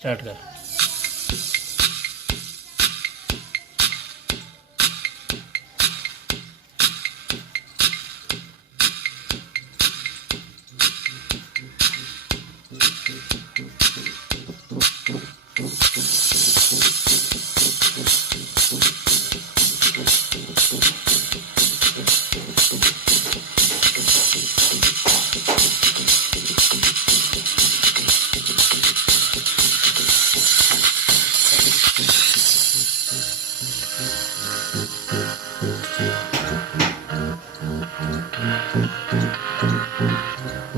Start कर।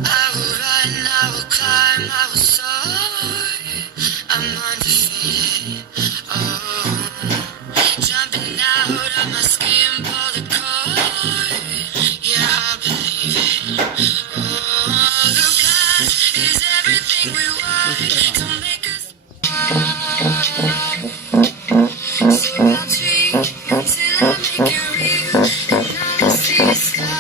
I will run, I will climb, I will soar. I'm undefeated. Oh, jumping out of my skin, pull the cord. Yeah, I believe it. Oh, the past is everything we want. Don't make us fall. So I'll cheat until I make it real. And I'll see the sky.